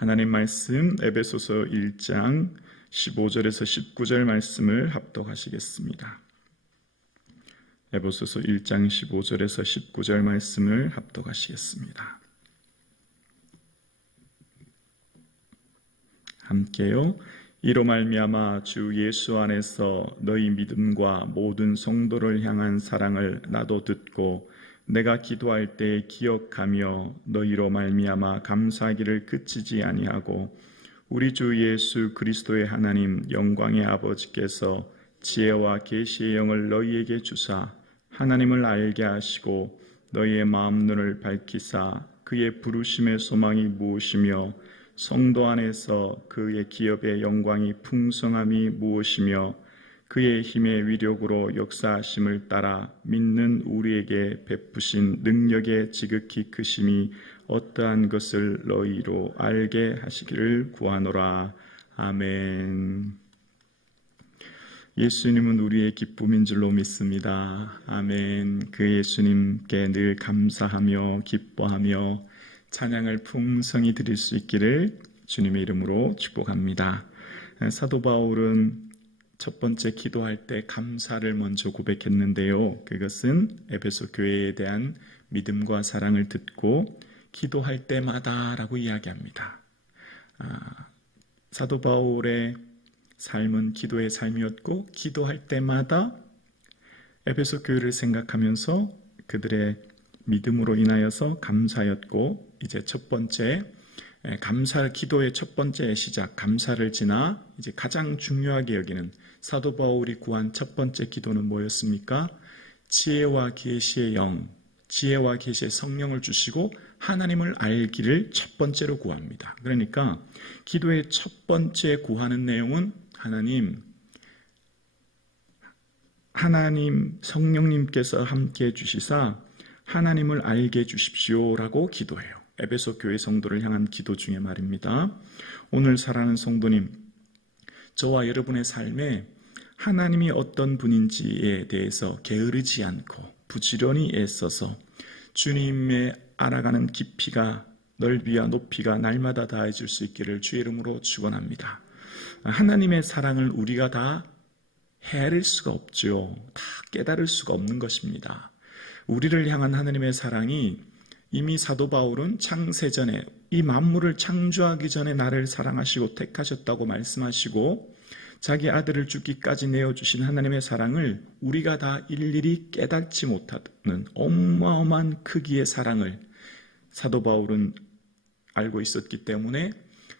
하나님 말씀 에베소서 1장 15절에서 19절 말씀을 합독하시겠습니다. 에베소서 1장 15절에서 19절 말씀을 합독하시겠습니다. 함께요. 이로 말미암아 주 예수 안에서 너희 믿음과 모든 성도를 향한 사랑을 나도 듣고 내가 기도할 때 기억하며 너희로 말미암아 감사하기를 그치지 아니하고 우리 주 예수 그리스도의 하나님 영광의 아버지께서 지혜와 계시의 영을 너희에게 주사 하나님을 알게 하시고 너희의 마음 눈을 밝히사 그의 부르심의 소망이 무엇이며 성도 안에서 그의 기업의 영광이 풍성함이 무엇이며 그의 힘의 위력으로 역사하심을 따라 믿는 우리에게 베푸신 능력의 지극히 크심이 어떠한 것을 너희로 알게 하시기를 구하노라. 아멘. 예수님은 우리의 기쁨인 줄로 믿습니다. 아멘. 그 예수님께 늘 감사하며 기뻐하며 찬양을 풍성히 드릴 수 있기를 주님의 이름으로 축복합니다. 사도 바울은 첫 번째 기도할 때 감사를 먼저 고백했는데요. 그것은 에베소 교회에 대한 믿음과 사랑을 듣고 기도할 때마다 라고 이야기합니다. 사도 바울의 삶은 기도의 삶이었고 기도할 때마다 에베소 교회를 생각하면서 그들의 믿음으로 인하여서 감사였고 이제 첫 번째 기도의 첫 번째 시작 감사를 지나 이제 가장 중요하게 여기는 사도 바울이 구한 첫 번째 기도는 뭐였습니까? 지혜와 계시의 영, 지혜와 계시의 성령을 주시고 하나님을 알기를 첫 번째로 구합니다. 그러니까 기도의 첫 번째 구하는 내용은 하나님 성령님께서 함께해 주시사 하나님을 알게 해 주십시오라고 기도해요. 에베소 교회 성도를 향한 기도 중에 말입니다. 오늘 사랑하는 성도님, 저와 여러분의 삶에 하나님이 어떤 분인지에 대해서 게으르지 않고 부지런히 애써서 주님의 알아가는 깊이가 넓이와 높이가 날마다 다해질 수 있기를 주의 이름으로 축원합니다. 하나님의 사랑을 우리가 다 헤아릴 수가 없죠. 다 깨달을 수가 없는 것입니다. 우리를 향한 하나님의 사랑이 이미 사도 바울은 창세전에 이 만물을 창조하기 전에 나를 사랑하시고 택하셨다고 말씀하시고 자기 아들을 죽기까지 내어주신 하나님의 사랑을 우리가 다 일일이 깨닫지 못하는 어마어마한 크기의 사랑을 사도 바울은 알고 있었기 때문에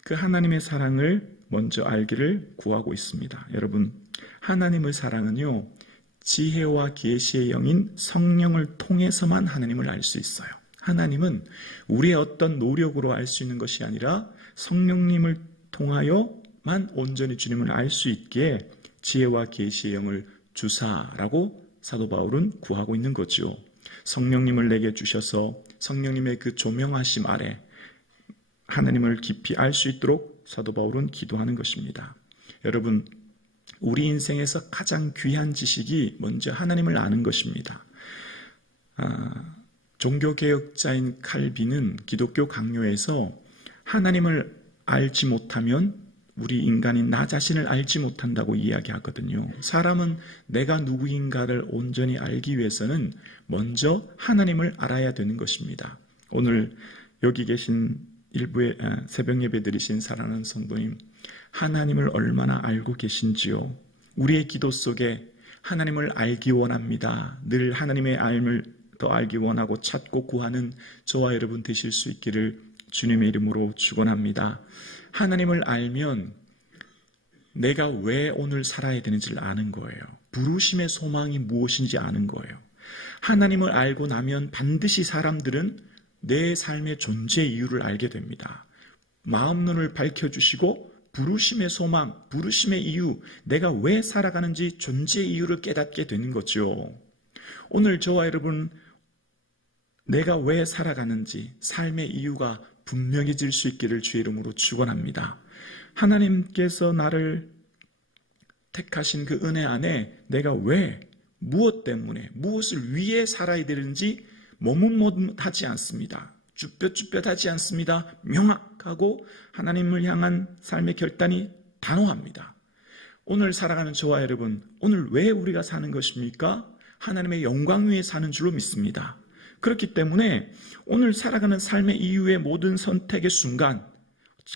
그 하나님의 사랑을 먼저 알기를 구하고 있습니다. 여러분, 하나님의 사랑은요, 지혜와 계시의 영인 성령을 통해서만 하나님을 알 수 있어요. 하나님은 우리의 어떤 노력으로 알 수 있는 것이 아니라 성령님을 통하여만 온전히 주님을 알 수 있기에 지혜와 계시의 영을 주사라고 사도 바울은 구하고 있는 거죠. 성령님을 내게 주셔서 성령님의 그 조명하심 아래 하나님을 깊이 알 수 있도록 사도 바울은 기도하는 것입니다. 여러분, 우리 인생에서 가장 귀한 지식이 먼저 하나님을 아는 것입니다. 종교개혁자인 칼빈은 기독교 강요에서 하나님을 알지 못하면 우리 인간인 나 자신을 알지 못한다고 이야기하거든요. 사람은 내가 누구인가를 온전히 알기 위해서는 먼저 하나님을 알아야 되는 것입니다. 오늘 여기 계신 일부의 새벽 예배 드리신 사랑하는 성도님, 하나님을 얼마나 알고 계신지요? 우리의 기도 속에 하나님을 알기 원합니다. 늘 하나님의 알을 더 알기 원하고 찾고 구하는 저와 여러분 되실 수 있기를 주님의 이름으로 축원합니다. 하나님을 알면 내가 왜 오늘 살아야 되는지를 아는 거예요. 부르심의 소망이 무엇인지 아는 거예요. 하나님을 알고 나면 반드시 사람들은 내 삶의 존재 이유를 알게 됩니다. 마음 눈을 밝혀주시고 부르심의 소망, 부르심의 이유, 내가 왜 살아가는지 존재 이유를 깨닫게 되는 거죠. 오늘 저와 여러분, 내가 왜 살아가는지 삶의 이유가 분명해질 수 있기를 주의 이름으로 축원합니다. 하나님께서 나를 택하신 그 은혜 안에 내가 왜, 무엇 때문에, 무엇을 위해 살아야 되는지 머뭇머뭇하지 않습니다. 쭈뼛쭈뼛하지 않습니다. 명확하고 하나님을 향한 삶의 결단이 단호합니다. 오늘 살아가는 저와 여러분, 오늘 왜 우리가 사는 것입니까? 하나님의 영광 위에 사는 줄로 믿습니다. 그렇기 때문에 오늘 살아가는 삶의 이후의 모든 선택의 순간,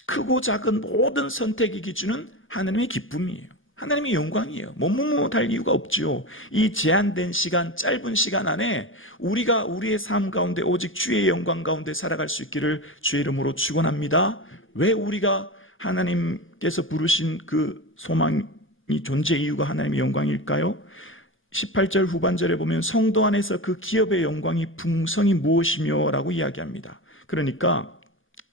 크고 작은 모든 선택의 기준은 하나님의 기쁨이에요. 하나님의 영광이에요. 못할 이유가 없죠. 이 제한된 시간, 짧은 시간 안에 우리가 우리의 삶 가운데 오직 주의 영광 가운데 살아갈 수 있기를 주의 이름으로 축원합니다. 왜 우리가 하나님께서 부르신 그 소망이 존재 이유가 하나님의 영광일까요? 18절 후반절에 보면 성도 안에서 그 기업의 영광이 풍성이 무엇이며 라고 이야기합니다. 그러니까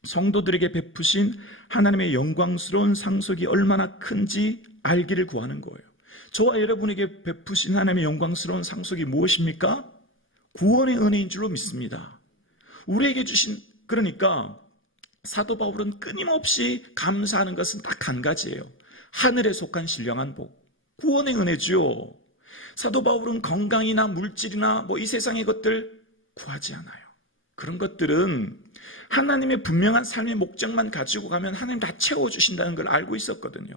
성도들에게 베푸신 하나님의 영광스러운 상속이 얼마나 큰지 알기를 구하는 거예요. 저와 여러분에게 베푸신 하나님의 영광스러운 상속이 무엇입니까? 구원의 은혜인 줄로 믿습니다. 우리에게 주신, 그러니까 사도 바울은 끊임없이 감사하는 것은 딱 한 가지예요. 하늘에 속한 신령한 복, 구원의 은혜죠. 사도 바울은 건강이나 물질이나 이 세상의 것들 구하지 않아요. 그런 것들은 하나님의 분명한 삶의 목적만 가지고 가면 하나님 다 채워주신다는 걸 알고 있었거든요.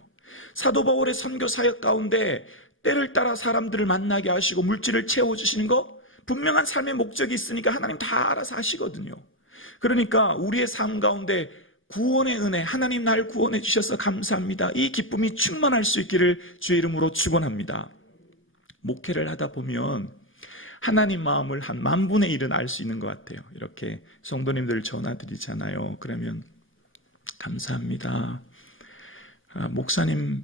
사도 바울의 선교 사역 가운데 때를 따라 사람들을 만나게 하시고 물질을 채워주시는 거, 분명한 삶의 목적이 있으니까 하나님 다 알아서 하시거든요. 그러니까 우리의 삶 가운데 구원의 은혜, 하나님 날 구원해 주셔서 감사합니다. 이 기쁨이 충만할 수 있기를 주의 이름으로 축원합니다. 목회를 하다 보면 하나님 마음을 한 10,000분의 1은 알 수 있는 것 같아요. 이렇게 성도님들 전화 드리잖아요. 그러면 감사합니다. 목사님,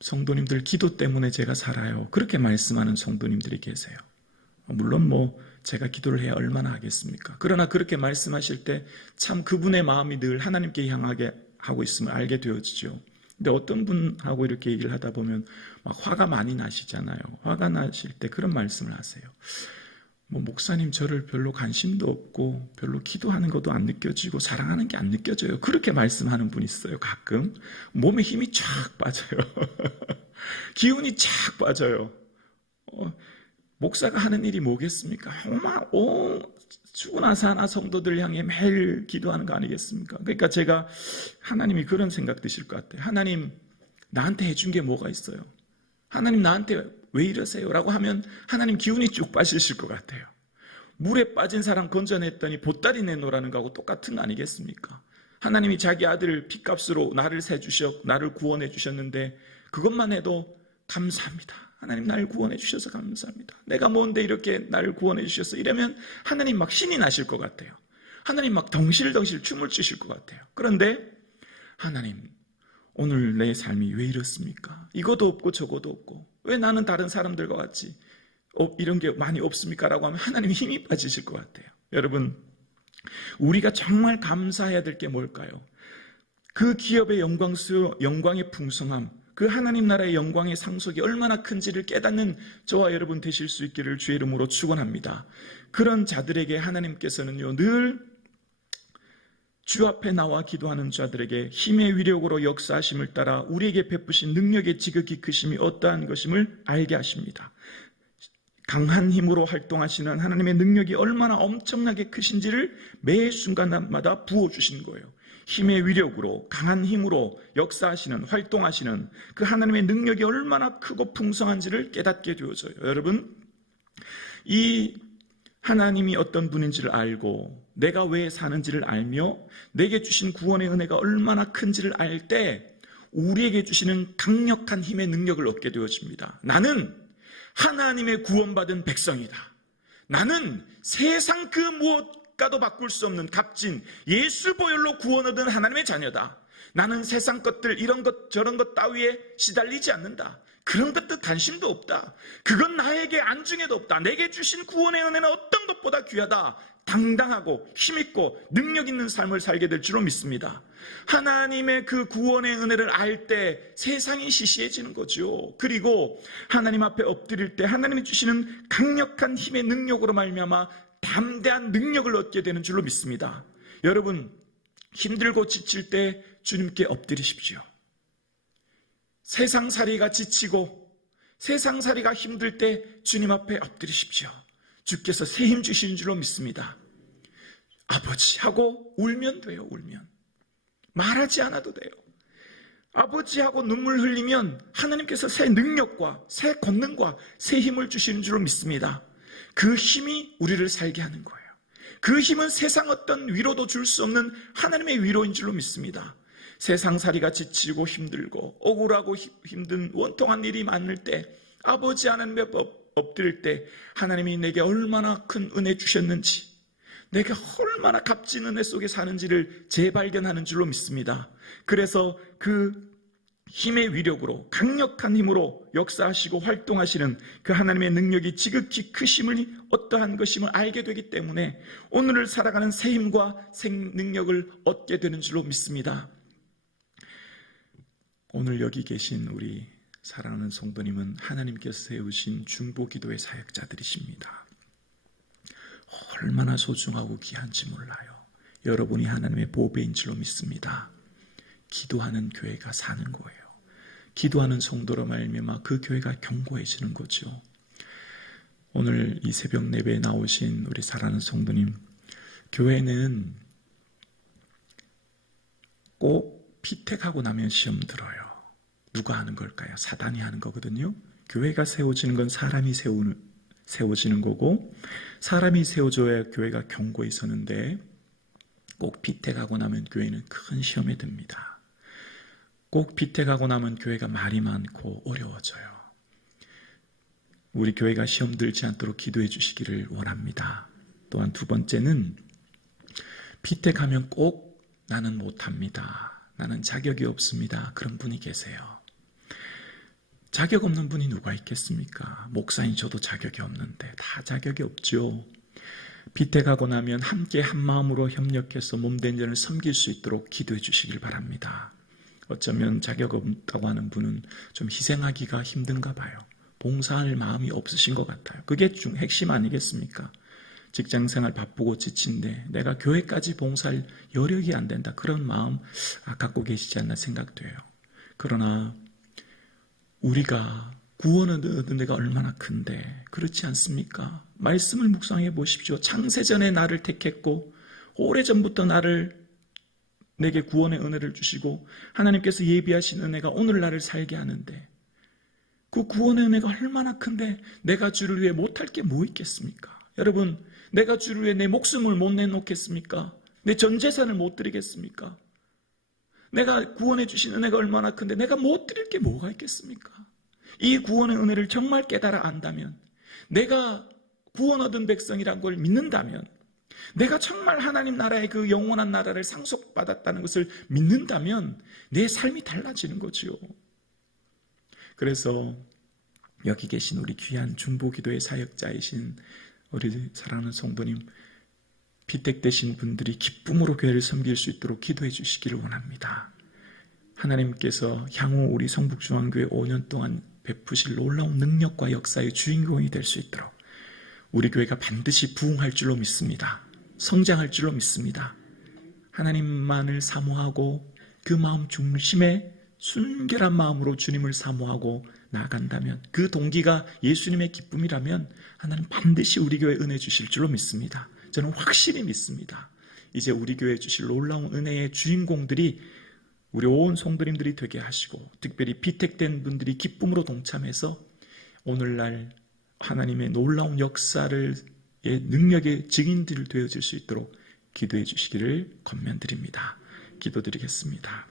성도님들 기도 때문에 제가 살아요. 그렇게 말씀하는 성도님들이 계세요. 물론 제가 기도를 해야 얼마나 하겠습니까? 그러나 그렇게 말씀하실 때 참 그분의 마음이 늘 하나님께 향하게 하고 있음을 알게 되어지죠. 근데 어떤 분하고 이렇게 얘기를 하다 보면 막 화가 많이 나시잖아요. 화가 나실 때 그런 말씀을 하세요. 목사님 저를 별로 관심도 없고 별로 기도하는 것도 안 느껴지고 사랑하는 게 안 느껴져요. 그렇게 말씀하는 분이 있어요. 가끔 몸에 힘이 쫙 빠져요. 기운이 쫙 빠져요. 목사가 하는 일이 뭐겠습니까? 죽으나 사나 성도들 향해 매일 기도하는 거 아니겠습니까? 그러니까 제가 하나님이 그런 생각 드실 것 같아요. 하나님 나한테 해준 게 뭐가 있어요? 하나님 나한테 왜 이러세요? 라고 하면 하나님 기운이 쭉 빠지실 것 같아요. 물에 빠진 사람 건져냈더니 보따리 내놓으라는 거하고 똑같은 거 아니겠습니까? 하나님이 자기 아들 피값으로 나를 세주셔 나를 구원해 주셨는데 그것만 해도 감사합니다. 하나님 날 구원해 주셔서 감사합니다. 내가 뭔데 이렇게 나를 구원해 주셔서 이러면 하나님 막 신이 나실 것 같아요. 하나님 막 덩실덩실 춤을 추실 것 같아요. 그런데 하나님 오늘 내 삶이 왜 이렇습니까? 이것도 없고 저것도 없고 왜 나는 다른 사람들과 같이 이런 게 많이 없습니까? 라고 하면 하나님이 힘이 빠지실 것 같아요. 여러분 우리가 정말 감사해야 될 게 뭘까요? 그 기업의 영광의 풍성함, 그 하나님 나라의 영광의 상속이 얼마나 큰지를 깨닫는 저와 여러분 되실 수 있기를 주의 이름으로 축원합니다. 그런 자들에게 하나님께서는요 늘 주 앞에 나와 기도하는 자들에게 힘의 위력으로 역사하심을 따라 우리에게 베푸신 능력의 지극히 크심이 어떠한 것임을 알게 하십니다. 강한 힘으로 활동하시는 하나님의 능력이 얼마나 엄청나게 크신지를 매 순간마다 부어주신 거예요. 힘의 위력으로 강한 힘으로 역사하시는 활동하시는 그 하나님의 능력이 얼마나 크고 풍성한지를 깨닫게 되어져요. 여러분 이 하나님이 어떤 분인지를 알고 내가 왜 사는지를 알며 내게 주신 구원의 은혜가 얼마나 큰지를 알 때 우리에게 주시는 강력한 힘의 능력을 얻게 되어집니다. 나는 하나님의 구원받은 백성이다. 나는 세상 그 무엇과도 바꿀 수 없는 값진 예수 보혈로 구원 얻은 하나님의 자녀다. 나는 세상 것들 이런 것 저런 것 따위에 시달리지 않는다. 그런 것도 관심도 없다. 그건 나에게 안중에도 없다. 내게 주신 구원의 은혜는 어떤 것보다 귀하다. 당당하고 힘있고 능력 있는 삶을 살게 될 줄로 믿습니다. 하나님의 그 구원의 은혜를 알 때 세상이 시시해지는 거죠. 그리고 하나님 앞에 엎드릴 때 하나님이 주시는 강력한 힘의 능력으로 말미암아 담대한 능력을 얻게 되는 줄로 믿습니다. 여러분 힘들고 지칠 때 주님께 엎드리십시오. 세상살이가 지치고 세상살이가 힘들 때 주님 앞에 엎드리십시오. 주께서 새 힘 주시는 줄로 믿습니다. 아버지 하고 울면 돼요. 울면. 말하지 않아도 돼요. 아버지하고 눈물 흘리면 하나님께서 새 능력과 새 권능과 새 힘을 주시는 줄로 믿습니다. 그 힘이 우리를 살게 하는 거예요. 그 힘은 세상 어떤 위로도 줄 수 없는 하나님의 위로인 줄로 믿습니다. 세상살이가 지치고 힘들고 억울하고 힘든 원통한 일이 많을 때 아버지 하나님의 엎드릴 때 하나님이 내게 얼마나 큰 은혜 주셨는지, 내가 얼마나 값진 은혜 속에 사는지를 재발견하는 줄로 믿습니다. 그래서 그 힘의 위력으로, 강력한 힘으로 역사하시고 활동하시는 그 하나님의 능력이 지극히 크심을, 어떠한 것임을 알게 되기 때문에 오늘을 살아가는 새 힘과 생능력을 얻게 되는 줄로 믿습니다. 오늘 여기 계신 우리 사랑하는 성도님은 하나님께서 세우신 중보기도의 사역자들이십니다. 얼마나 소중하고 귀한지 몰라요. 여러분이 하나님의 보배인 줄로 믿습니다. 기도하는 교회가 사는 거예요. 기도하는 성도로 말미암아 그 교회가 견고해지는 거죠. 오늘 이 새벽 예배에 나오신 우리 사랑하는 성도님, 교회는 꼭 피택하고 나면 시험 들어요. 누가 하는 걸까요? 사단이 하는 거거든요. 교회가 세워지는 건 사람이 세워지는 거고, 사람이 세워져야 교회가 견고히 서는데 꼭 피택하고 나면 교회는 큰 시험에 듭니다. 꼭 피택하고 나면 교회가 말이 많고 어려워져요. 우리 교회가 시험 들지 않도록 기도해 주시기를 원합니다. 또한 두 번째는 피택하면 꼭 나는 못합니다. 나는 자격이 없습니다. 그런 분이 계세요. 자격 없는 분이 누가 있겠습니까? 목사인 저도 자격이 없는데 다 자격이 없죠. 피택하고 나면 함께 한 마음으로 협력해서 몸된 자를 섬길 수 있도록 기도해 주시길 바랍니다. 어쩌면 자격 없다고 하는 분은 좀 희생하기가 힘든가 봐요. 봉사할 마음이 없으신 것 같아요. 그게 핵심 아니겠습니까? 직장생활 바쁘고 지친데 내가 교회까지 봉사할 여력이 안 된다. 그런 마음 갖고 계시지 않나 생각돼요. 그러나 우리가 구원을 얻은 데가 얼마나 큰데 그렇지 않습니까? 말씀을 묵상해 보십시오. 창세전에 나를 택했고 오래전부터 내게 구원의 은혜를 주시고 하나님께서 예비하신 은혜가 오늘 나를 살게 하는데 그 구원의 은혜가 얼마나 큰데 내가 주를 위해 못할 게 뭐 있겠습니까? 여러분, 내가 주를 위해 내 목숨을 못 내놓겠습니까? 내 전 재산을 못 드리겠습니까? 내가 구원해 주신 은혜가 얼마나 큰데 내가 못 드릴 게 뭐가 있겠습니까? 이 구원의 은혜를 정말 깨달아 안다면, 내가 구원 얻은 백성이란 걸 믿는다면, 내가 정말 하나님 나라의 그 영원한 나라를 상속받았다는 것을 믿는다면 내 삶이 달라지는 거죠. 그래서 여기 계신 우리 귀한 중보기도의 사역자이신 우리 사랑하는 성도님, 피택되신 분들이 기쁨으로 교회를 섬길 수 있도록 기도해 주시기를 원합니다. 하나님께서 향후 우리 성북중앙교회 5년 동안 베푸실 놀라운 능력과 역사의 주인공이 될 수 있도록 우리 교회가 반드시 부흥할 줄로 믿습니다. 성장할 줄로 믿습니다. 하나님만을 사모하고 그 마음 중심에 순결한 마음으로 주님을 사모하고 나아간다면, 그 동기가 예수님의 기쁨이라면 하나님 반드시 우리 교회에 은혜 주실 줄로 믿습니다. 저는 확실히 믿습니다. 이제 우리 교회에 주실 놀라운 은혜의 주인공들이 우리 온 성도님들이 되게 하시고, 특별히 피택된 분들이 기쁨으로 동참해서 오늘날 하나님의 놀라운 역사를 능력의 증인들 되어질 수 있도록 기도해 주시기를 권면드립니다. 기도드리겠습니다.